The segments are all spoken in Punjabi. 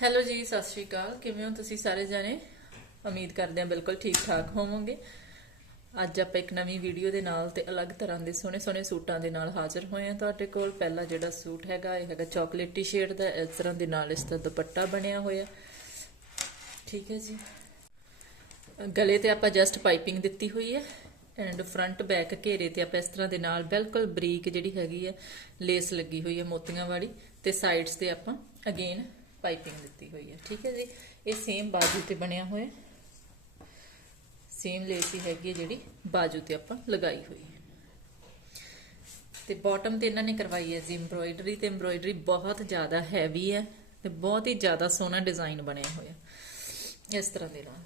ਹੈਲੋ ਜੀ, ਸਤਿ ਸ਼੍ਰੀ ਅਕਾਲ। ਕਿਵੇਂ ਹੋ ਤੁਸੀਂ ਸਾਰੇ ਜਣੇ? ਉਮੀਦ ਕਰਦੇ ਹਾਂ ਬਿਲਕੁਲ ਠੀਕ ਠਾਕ ਹੋਵੋਗੇ। ਅੱਜ ਆਪਾਂ ਇੱਕ ਨਵੀਂ ਵੀਡੀਓ ਦੇ ਨਾਲ ਤੇ ਅਲੱਗ ਤਰ੍ਹਾਂ ਦੇ ਸੋਹਣੇ ਸੋਹਣੇ ਸੂਟਾਂ ਦੇ ਨਾਲ ਹਾਜ਼ਰ ਹੋਏ ਹਾਂ ਤੁਹਾਡੇ ਕੋਲ। ਪਹਿਲਾ ਜਿਹੜਾ ਸੂਟ ਹੈਗਾ, ਇਹ ਹੈਗਾ ਚਾਕਲੇਟੀ ਸ਼ੇਡ ਦਾ। ਇਸ ਤਰ੍ਹਾਂ ਦੇ ਨਾਲ ਇਸ ਦਾ ਦੁਪੱਟਾ ਬਣਿਆ ਹੋਇਆ। ਠੀਕ ਹੈ ਜੀ। ਗਲੇ ਤੇ ਆਪਾਂ ਜਸਟ ਪਾਈਪਿੰਗ ਦਿੱਤੀ ਹੋਈ ਹੈ ਐਂਡ ਫਰੰਟ ਬੈਕ ਘੇਰੇ ਤੇ ਆਪਾਂ ਇਸ ਤਰ੍ਹਾਂ ਦੇ ਨਾਲ ਬਿਲਕੁਲ ਬਰੀਕ ਜਿਹੜੀ ਹੈਗੀ ਹੈ ਲੇਸ ਲੱਗੀ ਹੋਈ ਹੈ ਮੋਤੀਆਂ ਵਾਲੀ ਤੇ ਸਾਈਡਸ ਤੇ ਆਪਾਂ ਅਗੇਨ ਪਾਈਪਿੰਗ ਦਿੱਤੀ ਹੋਈ ਹੈ। ਠੀਕ ਹੈ ਜੀ? ਇਹ ਸੇਮ ਬਾਜੂ ਤੇ ਬਣਿਆ ਹੋਇਆ ਸੇਮ ਲੇਸ ਹੀ ਹੈਗੀ ਜਿਹੜੀ ਬਾਜੂ ਤੇ ਆਪਾਂ ਲਗਾਈ ਹੋਈ ਹੈ। ਤੇ ਬਾਟਮ ਤੇ ਇਹਨਾਂ ਨੇ ਕਰਵਾਈ ਹੈ ਜੀ ਐਮਬ੍ਰੋਇਡਰੀ ਤੇ ਐਮਬ੍ਰੋਇਡਰੀ ਬਹੁਤ ਜ਼ਿਆਦਾ ਹੈਵੀ ਹੈ ਤੇ ਬਹੁਤ ਹੀ ਜ਼ਿਆਦਾ ਸੋਹਣਾ ਡਿਜ਼ਾਈਨ ਬਣਿਆ ਹੋਇਆ ਇਸ ਤਰ੍ਹਾਂ ਦੇ ਨਾਲ।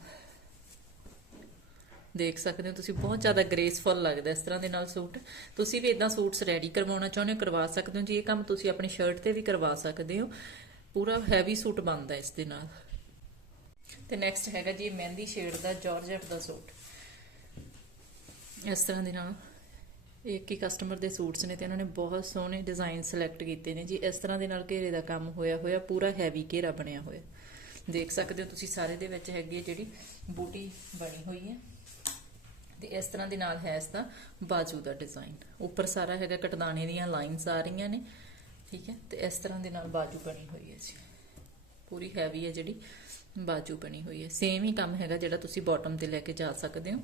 ਦੇਖ ਸਕਦੇ ਹੋ ਤੁਸੀਂ, ਬਹੁਤ ਜ਼ਿਆਦਾ ਗ੍ਰੇਸਫੁਲ ਲੱਗਦਾ ਇਸ ਤਰ੍ਹਾਂ ਦੇ ਨਾਲ ਸੂਟ। ਤੁਸੀਂ ਵੀ ਇਦਾਂ ਸੂਟਸ ਰੈਡੀ ਕਰਵਾਉਣਾ ਚਾਹੁੰਦੇ ਹੋ, ਕਰਵਾ ਸਕਦੇ ਹੋ। ਜੀ ਇਹ ਕੰਮ ਤੁਸੀਂ ਆਪਣੀ ਸ਼ਰਟ ਤੇ ਵੀ ਕਰਵਾ ਸਕਦੇ ਹੋ ਪੂਰਾ ਹੈਵੀ ਸੂਟ ਬਣਦਾ ਇਸ ਦੇ ਨਾਲ। ਤੇ ਨੈਕਸਟ ਹੈਗਾ ਜੀ ਮਹਿੰਦੀ ਸ਼ੇਡ ਦਾ ਜਾਰਜਟ ਦਾ ਸੂਟ। ਇਸ ਤਰ੍ਹਾਂ ਦੇ ਨਾਲ ਇੱਕ ਹੀ ਕਸਟਮਰ ਦੇ ਸੂਟਸ ਨੇ ਤੇ ਇਹਨਾਂ ਨੇ ਬਹੁਤ ਸੋਹਣੇ ਡਿਜ਼ਾਈਨ ਸਿਲੈਕਟ ਕੀਤੇ ਨੇ ਜੀ। ਇਸ ਤਰ੍ਹਾਂ ਦੇ ਨਾਲ ਘੇਰੇ ਦਾ ਕੰਮ ਹੋਇਆ ਹੋਇਆ, ਪੂਰਾ ਹੈਵੀ ਘੇਰਾ ਬਣਿਆ ਹੋਇਆ। ਦੇਖ ਸਕਦੇ ਹੋ ਤੁਸੀਂ ਸਾਰੇ ਦੇ ਵਿੱਚ ਹੈਗੀ ਹੈ ਜਿਹੜੀ ਬੂਟੀ ਬਣੀ ਹੋਈ ਹੈ। ਤੇ ਇਸ ਤਰ੍ਹਾਂ ਦੇ ਨਾਲ ਹੈ ਇਸ ਦਾ ਬਾਜੂ ਦਾ ਡਿਜ਼ਾਈਨ ਉੱਪਰ ਸਾਰਾ ਹੈਗਾ ਕਟਦਾਣੇ ਦੀਆਂ ਲਾਈਨਸ ਆ ਰਹੀਆਂ ਨੇ। ਠੀਕ ਹੈ? ਤੇ ਇਸ ਤਰ੍ਹਾਂ ਦੇ ਨਾਲ ਬਾਜੂ ਬਣੀ ਹੋਈ ਹੈ ਜੀ। ਪੂਰੀ ਹੈਵੀ ਹੈ ਜਿਹੜੀ, ਬਾਜੂ ਬਣੀ ਹੋਈ ਹੈ। ਸੇਮ ਹੀ ਕੰਮ ਹੈਗਾ ਜਿਹੜਾ ਤੁਸੀਂ ਬਾਟਮ ਤੇ ਲੈ ਕੇ ਜਾ ਸਕਦੇ ਹੋ।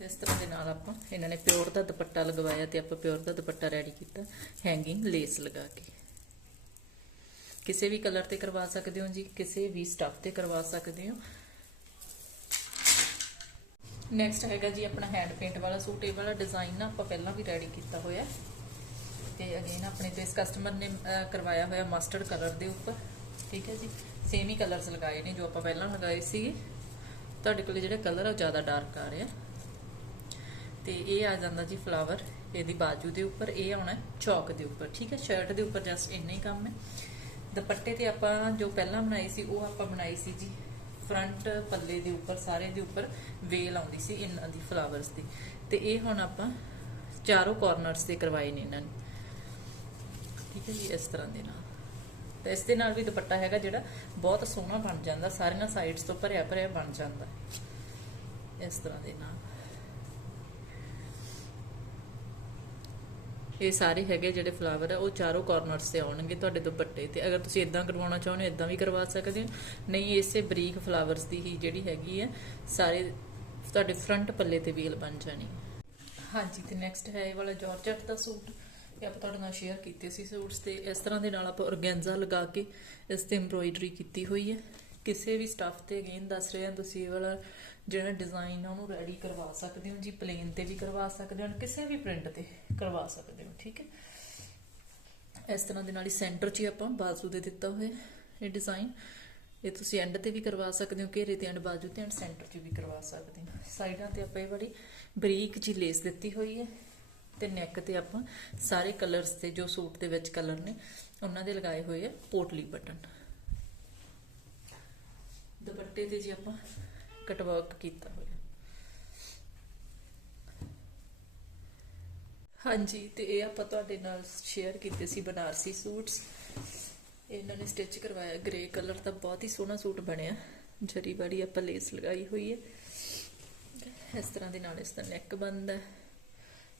ਇਸ ਤਰ੍ਹਾਂ ਦੇ ਨਾਲ ਆਪਾਂ ਇਹਨਾਂ ਨੇ ਪਿਓਰ ਦਾ ਦੁਪੱਟਾ ਲਗਵਾਇਆ ਤੇ ਆਪਾਂ ਪਿਓਰ ਦਾ ਦੁਪੱਟਾ ਰੈਡੀ ਕੀਤਾ ਹੈਂਗਿੰਗ ਲੇਸ ਲਗਾ ਕੇ। ਕਿਸੇ ਵੀ ਕਲਰ ਤੇ ਕਰਵਾ ਸਕਦੇ ਹੋ ਜੀ, ਕਿਸੇ ਵੀ ਸਟੱਫ ਤੇ ਕਰਵਾ ਸਕਦੇ ਹੋ। ਨੈਕਸਟ ਹੈਗਾ ਜੀ ਆਪਣਾ ਹੈਂਡ ਪੇਂਟ ਵਾਲਾ ਸੂਟ ਇਹ ਵਾਲਾ ਡਿਜ਼ਾਈਨ ਨਾ ਆਪਾਂ ਪਹਿਲਾਂ ਵੀ ਰੈਡੀ ਕੀਤਾ ਹੋਇਆ ਤੇ ਅਗੇਨ ਆਪਣੇ ਤੇ ਇਸ ਕਸਟਮਰ ਨੇ ਕਰਵਾਇਆ ਹੋਇਆ ਮਸਟਰਡ ਕਲਰ ਦੇ ਉੱਪਰ, ਠੀਕ ਹੈ ਜੀ। ਸੇਮ ਹੀ ਕਲਰਸ ਲਗਾਏ ਨੇ ਜੋ ਆਪਾਂ ਪਹਿਲਾਂ ਲਗਾਏ ਸੀ ਤੁਹਾਡੇ ਕੋਲ ਜਿਹੜਾ ਕਲਰ ਆ ਉਹ ਜ਼ਿਆਦਾ ਡਾਰਕ ਆ ਰਿਹਾ। ਤੇ ਇਹ ਆ ਜਾਂਦਾ ਜੀ ਫਲਾਵਰ ਇਹਦੀ ਬਾਜੂ ਦੇ ਉੱਪਰ, ਇਹ ਆਉਣਾ ਚੌਕ ਦੇ ਉੱਪਰ, ਠੀਕ ਹੈ। ਸ਼ਰਟ ਦੇ ਉੱਪਰ ਜਸਟ ਇੰਨਾ ਹੀ ਕੰਮ ਹੈ। ਦੁਪੱਟੇ ਤੇ ਆਪਾਂ ਜੋ ਪਹਿਲਾਂ ਬਣਾਈ ਸੀ, ਉਹ ਆਪਾਂ ਬਣਾਈ ਸੀ ਜੀ ਫਰੰਟ ਪੱਲੇ ਦੇ ਉੱਪਰ, ਸਾਰੇ ਦੇ ਉੱਪਰ ਵੇਲ ਆਉਂਦੀ ਸੀ ਇਹਨਾਂ ਦੀ ਫਲਾਵਰਸ ਦੀ। ਤੇ ਇਹ ਹੁਣ ਆਪਾਂ ਚਾਰੋਂ ਕਾਰਨਰਸ ਤੇ ਕਰਵਾਏ ਨੇ ਇਹਨਾਂ ਨੇ। ਠੀਕ ਹੈ ਜੀ, ਇਸ ਤਰ੍ਹਾਂ ਦੇ ਨਾਲ। ਤੇ ਇਸ ਦੇ ਨਾਲ ਵੀ ਦੁਪੱਟਾ ਹੈਗਾ ਜਿਹੜਾ ਬਹੁਤ ਸੋਹਣਾ ਬਣ ਜਾਂਦਾ, ਸਾਰੀਆਂ ਸਾਈਡਸ ਤੋਂ ਭਰਿਆ ਭਰਿਆ ਬਣ ਜਾਂਦਾ। ਇਸ ਤਰ੍ਹਾਂ ਦੇ ਨਾਲ। ਇਹ ਸਾਰੇ ਹੈਗੇ ਜਿਹੜੇ ਫਲਾਵਰ ਆ, ਉਹ ਚਾਰੋਂ ਕਾਰਨਰਸ ਤੇ ਆਉਣਗੇ ਤੁਹਾਡੇ ਦੁਪੱਟੇ ਤੇ। ਅਗਰ ਤੁਸੀਂ ਇਦਾਂ ਕਰਵਾਉਣਾ ਚਾਹੁੰਦੇ ਹੋ ਇਦਾਂ ਵੀ ਕਰਵਾ ਸਕਦੇ ਹੋ। ਨਹੀਂ, ਇਸੇ ਬਰੀਕ ਫਲਾਵਰਸ ਦੀ ਹੀ ਜਿਹੜੀ ਹੈਗੀ ਹੈ, ਸਾਰੇ ਤੁਹਾਡੇ ਫਰੰਟ ਪੱਲੇ ਤੇ ਵੀਲ ਬਣ ਜਾਣੀ। ਹਾਂਜੀ, ਤੇ ਨੈਕਸਟ ਹੈ ਇਹ ਵਾਲਾ ਜਾਰਜਟ ਦਾ ਸੂਟ। ਇਹ ਆਪਾਂ ਤੁਹਾਡੇ ਨਾਲ ਸ਼ੇਅਰ ਕੀਤੇ ਸੀ ਸੂਟਸ ਤੇ। ਇਸ ਤਰ੍ਹਾਂ ਦੇ ਨਾਲ ਆਪਾਂ ਔਰਗੈਂਜ਼ਾ ਲਗਾ ਕੇ ਇਸ ਤੇ ਐਮਬ੍ਰੋਇਡਰੀ ਕੀਤੀ ਹੋਈ ਹੈ। ਕਿਸੇ ਵੀ ਸਟਫ ਤੇ ਅਗੇਨ ਦੱਸ ਰਹੇ ਹਾਂ ਤੁਸੀਂ ਇਹ ਵਾਲਾ ਜਿਹੜਾ ਡਿਜ਼ਾਈਨ ਉਹਨੂੰ ਰੈਡੀ ਕਰਵਾ ਸਕਦੇ ਹੋ ਜੀ ਪਲੇਨ ਤੇ ਵੀ ਕਰਵਾ ਸਕਦੇ ਹੋ, ਕਿਸੇ ਵੀ ਪ੍ਰਿੰਟ ਤੇ ਕਰਵਾ ਸਕਦੇ ਹੋ, ਠੀਕ ਹੈ? ਇਸ ਤਰ੍ਹਾਂ ਦੇ ਨਾਲ ਹੀ ਸੈਂਟਰ 'ਚ ਹੀ ਆਪਾਂ ਬਾਜ਼ੂ ਦੇ ਦਿੱਤਾ ਹੋਇਆ ਇਹ ਡਿਜ਼ਾਈਨ ਇਹ ਤੁਸੀਂ ਐਂਡ ਤੇ ਵੀ ਕਰਵਾ ਸਕਦੇ ਹੋ, ਘੇਰੇ ਤੇ ਐਂਡ ਬਾਜੂ ਤੇ ਐਂਡ ਸੈਂਟਰ 'ਚ ਵੀ ਕਰਵਾ ਸਕਦੇ ਹੋ। ਸਾਈਡਾਂ ਤੇ ਆਪਾਂ ਇਹ ਵਾਲੀ ਬਰੀਕ ਜੀ ਲੇਸ ਦਿੱਤੀ ਹੋਈ ਹੈ ਤੇ ਨੈਕ ਤੇ ਆਪਾਂ ਸਾਰੇ ਕਲਰਸ ਤੇ ਜੋ ਸੂਟ ਦੇ ਵਿੱਚ ਕਲਰ ਨੇ, ਉਹਨਾਂ ਦੇ ਲਗਾਏ ਹੋਏ ਆ ਪੋਟਲੀ ਬਟਨ ਦੁਪੱਟੇ ਤੇ ਜੀ ਆਪਾਂ ਕਟਵਰਕ ਕੀਤਾ ਹੋਇਆ। ਹਾਂਜੀ, ਤੇ ਇਹ ਆਪਾਂ ਤੁਹਾਡੇ ਨਾਲ ਸ਼ੇਅਰ ਕੀਤੇ ਸੀ ਬਨਾਰਸੀ ਸੂਟਸ। ਇਹਨਾਂ ਨੇ ਸਟਿਚ ਕਰਵਾਇਆ। ਗ੍ਰੇ ਕਲਰ ਦਾ ਬਹੁਤ ਹੀ ਸੋਹਣਾ ਸੂਟ ਬਣਿਆ। ਜਰੀ ਵਾਲੀ ਆਪਾਂ ਲੇਸ ਲਗਾਈ ਹੋਈ ਹੈ। ਇਸ ਤਰ੍ਹਾਂ ਦੇ ਨਾਲ ਇਸ ਦਾ ਨੈਕ ਬੰਦ ਹੈ।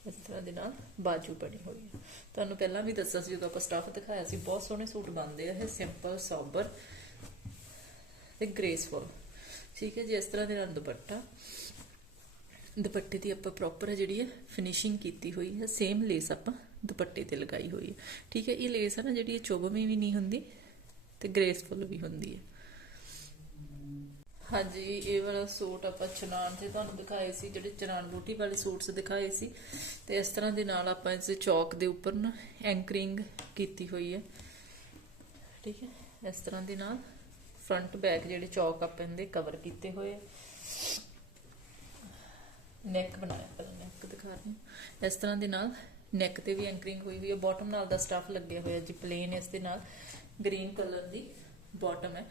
ਇਸ ਤਰ੍ਹਾਂ ਦੇ ਨਾਲ ਬਾਜੂ ਬਣੀ ਹੋਈ ਹੈ। ਤੁਹਾਨੂੰ ਪਹਿਲਾਂ ਵੀ ਦੱਸਿਆ ਸੀ, ਜਦੋਂ ਆਪਾਂ ਸਟਾਫ ਦਿਖਾਇਆ ਸੀ, ਬਹੁਤ ਸੋਹਣੇ ਸੂਟ ਬਣਦੇ ਆ। ਇਹ ਸਿੰਪਲ ਸੌਬਰ ਤੇ ਗ੍ਰੇਸਫੁਲ ਠੀਕ ਹੈ ਜੀ, ਇਸ ਤਰ੍ਹਾਂ ਦੇ ਨਾਲ ਦੁਪੱਟਾ। ਦੁਪੱਟੇ ਦੀ ਆਪਾਂ ਪ੍ਰੋਪਰ ਜਿਹੜੀ ਹੈ ਫਿਨਿਸ਼ਿੰਗ ਕੀਤੀ ਹੋਈ ਹੈ ਸੇਮ ਲੇਸ ਆਪਾਂ ਦੁਪੱਟੇ ਤੇ ਲਗਾਈ ਹੋਈ ਹੈ। ਠੀਕ ਹੈ, ਇਹ ਲੇਸ ਹੈ ਨਾ ਜਿਹੜੀ ਇਹ ਚੁਭਵੀਂ ਵੀ ਨਹੀਂ ਹੁੰਦੀ ਤੇ ਗ੍ਰੇਸਫੁਲ ਵੀ ਹੁੰਦੀ ਹੈ। ਹਾਂਜੀ, ਇਹ ਵਾਲਾ ਸੂਟ ਆਪਾਂ ਚਨਾਨ ਤੇ ਤੁਹਾਨੂੰ ਦਿਖਾਏ ਸੀ, ਜਿਹੜੇ ਚਨਾਨ ਬੂਟੀ ਵਾਲੇ ਸੂਟਸ ਦਿਖਾਏ ਸੀ। ਤੇ ਇਸ ਤਰ੍ਹਾਂ ਦੇ ਨਾਲ ਆਪਾਂ ਇਸ ਚੌਕ ਦੇ ਉੱਪਰ ਨਾ ਐਂਕਰਿੰਗ ਕੀਤੀ ਹੋਈ ਹੈ। ਠੀਕ ਹੈ, ਇਸ ਤਰ੍ਹਾਂ ਦੇ ਨਾਲ। ਫਰੰਟ ਬੈਕ ਜਿਹੜੇ ਚੌਕ ਆਪਾਂ ਇਹਦੇ ਕਵਰ ਕੀਤੇ ਹੋਏ ਆ। ਨੈਕ ਬਣਾਇਆ ਪਹਿਲਾਂ ਨੈਕ ਦਿਖਾ ਰਹੀ ਹਾਂ। ਇਸ ਤਰ੍ਹਾਂ ਦੇ ਨਾਲ ਨੈਕ ਤੇ ਵੀ ਐਂਕਰਿੰਗ ਹੋਈ ਹੋਈ ਹੈ ਬਾਟਮ ਨਾਲ ਦਾ ਸਟਫ ਲੱਗਿਆ ਹੋਇਆ ਜੀ ਪਲੇਨ ਇਸ ਦੇ ਨਾਲ। ਗ੍ਰੀਨ ਕਲਰ ਦੀ ਬਾਟਮ ਹੈ।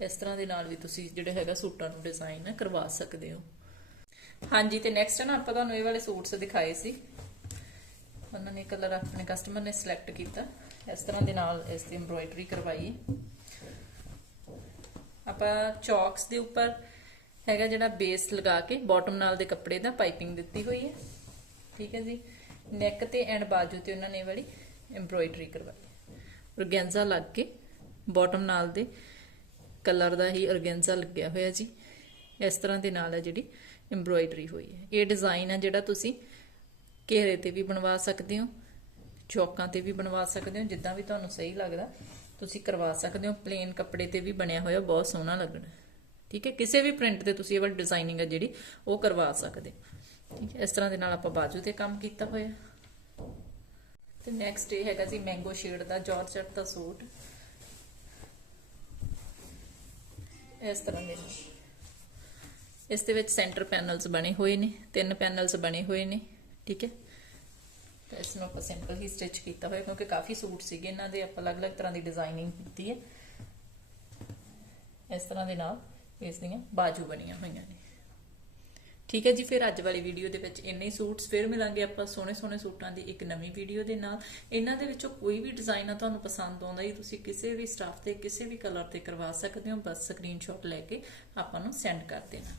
ਇਸ ਤਰ੍ਹਾਂ ਦੇ ਨਾਲ ਵੀ ਤੁਸੀਂ ਜਿਹੜੇ ਹੈਗਾ ਸੂਟਾਂ ਨੂੰ ਡਿਜ਼ਾਈਨ ਕਰਵਾ ਸਕਦੇ ਹੋ। ਹਾਂਜੀ, ਤੇ ਨੈਕਸਟ ਨਾ, ਆਪਾਂ ਤੁਹਾਨੂੰ ਇਹ ਵਾਲੇ ਸੂਟਸ ਦਿਖਾਏ ਸੀ। ਉਹਨਾਂ ਨੇ ਕਲਰ ਆਪਣੇ ਕਸਟਮਰ ਨੇ ਸਿਲੈਕਟ ਕੀਤਾ। ਇਸ ਤਰ੍ਹਾਂ ਦੇ ਨਾਲ ਇਸ ਦੀ ਐਮਬ੍ਰੋਇਡਰੀ ਕਰਵਾਈ। ਆਪਾਂ ਚੌਕਸ ਦੇ ਉੱਪਰ ਹੈਗਾ ਜਿਹੜਾ ਬੇਸ ਲਗਾ ਕੇ ਬਾਟਮ ਨਾਲ ਦੇ ਕੱਪੜੇ ਦਾ ਪਾਈਪਿੰਗ ਦਿੱਤੀ ਹੋਈ ਹੈ। ਠੀਕ ਹੈ ਜੀ? ਨੈਕ ਤੇ ਐਂਡ ਬਾਜੂ ਤੇ ਉਹਨਾਂ ਨੇ ਵਾਲੀ ਐਮਬ੍ਰੋਇਡਰੀ ਕਰਵਾਈ। ਔਰਗੈਂਜ਼ਾ ਲੱਗ ਕੇ ਬਾਟਮ ਨਾਲ ਦੇ ਕਲਰ ਦਾ ਹੀ ਔਰਗੈਂਜ਼ਾ ਲੱਗਿਆ ਹੋਇਆ ਜੀ। ਇਸ ਤਰ੍ਹਾਂ ਦੇ ਨਾਲ ਹੈ ਜਿਹੜੀ ਐਮਬ੍ਰੋਇਡਰੀ ਹੋਈ ਹੈ। ਇਹ ਡਿਜ਼ਾਈਨ ਹੈ ਜਿਹੜਾ ਤੁਸੀਂ ਘੇਰੇ ਤੇ ਵੀ ਬਣਵਾ ਸਕਦੇ ਹੋ, ਚੌਕਾਂ ਤੇ ਵੀ ਬਣਵਾ ਸਕਦੇ ਹੋ, ਜਿੱਦਾਂ ਵੀ ਤੁਹਾਨੂੰ ਸਹੀ ਲੱਗਦਾ, ਤੁਸੀਂ ਕਰਵਾ ਸਕਦੇ ਹੋ। ਪਲੇਨ ਕੱਪੜੇ ਤੇ ਵੀ ਬਣਿਆ ਹੋਇਆ, ਬਹੁਤ ਸੋਹਣਾ ਲੱਗਣਾ। ਠੀਕ ਹੈ, ਕਿਸੇ ਵੀ ਪ੍ਰਿੰਟ ਤੇ ਤੁਸੀਂ ਇਹ ਵਾਲੀ ਡਿਜ਼ਾਈਨਿੰਗ ਹੈ ਜਿਹੜੀ, ਉਹ ਕਰਵਾ ਸਕਦੇ ਹੋ। ਠੀਕ ਹੈ, ਇਸ ਤਰ੍ਹਾਂ ਦੇ ਨਾਲ ਆਪਾਂ ਬਾਜੂ ਤੇ ਕੰਮ ਕੀਤਾ ਹੋਇਆ। ਤੇ ਨੈਕਸਟ ਇਹ ਹੈਗਾ ਜੀ ਮੈਂਗੋ ਸ਼ੇਡ ਦਾ ਜਾਰਜਟ ਦਾ ਸੂਟ। ਇਸ ਤਰ੍ਹਾਂ ਦੇ ਨਾਲ। ਇਸ ਦੇ ਵਿੱਚ ਸੈਂਟਰ ਪੈਨਲਸ ਬਣੇ ਹੋਏ ਨੇ, ਤਿੰਨ ਪੈਨਲਸ ਬਣੇ ਹੋਏ ਨੇ। ਠੀਕ ਹੈ? ਤਾਂ ਇਸ ਨੂੰ ਆਪਾਂ ਸਿੰਪਲ ਹੀ ਸਟਿਚ ਕੀਤਾ ਹੋਇਆ, ਕਿਉਂਕਿ ਕਾਫੀ ਸੂਟ ਸੀਗੇ ਇਹਨਾਂ ਦੇ, ਆਪਾਂ ਅਲੱਗ-ਅਲੱਗ ਤਰ੍ਹਾਂ ਦੀ ਡਿਜ਼ਾਈਨਿੰਗ ਕੀਤੀ ਹੈ। ਇਸ ਤਰ੍ਹਾਂ ਦੇ ਨਾਲ ਇਸ ਦੀਆਂ ਬਾਜੂ ਬਣੀਆਂ ਹੋਈਆਂ ਨੇ। ਠੀਕ ਹੈ ਜੀ, ਫਿਰ ਅੱਜ ਵਾਲੀ ਵੀਡੀਓ ਦੇ ਵਿੱਚ ਇੰਨੇ ਹੀ ਸੂਟਸ, ਫਿਰ ਮਿਲਾਂਗੇ ਆਪਾਂ ਸੋਹਣੇ ਸੋਹਣੇ ਸੂਟਾਂ ਦੀ ਇੱਕ ਨਵੀਂ ਵੀਡੀਓ ਦੇ ਨਾਲ। ਇਹਨਾਂ ਦੇ ਵਿੱਚੋਂ ਕੋਈ ਵੀ ਡਿਜ਼ਾਈਨ ਆ ਤੁਹਾਨੂੰ ਪਸੰਦ ਆਉਂਦਾ ਹੀ ਤੁਸੀਂ ਕਿਸੇ ਵੀ ਸਟਾਫ ਤੇ, ਕਿਸੇ ਵੀ ਕਲਰ ਤੇ ਕਰਵਾ ਸਕਦੇ ਹੋ, ਬਸ ਸਕਰੀਨਸ਼ਾਟ ਲੈ ਕੇ ਆਪਾਂ ਨੂੰ ਸੈਂਡ ਕਰ ਦੇਣਾ।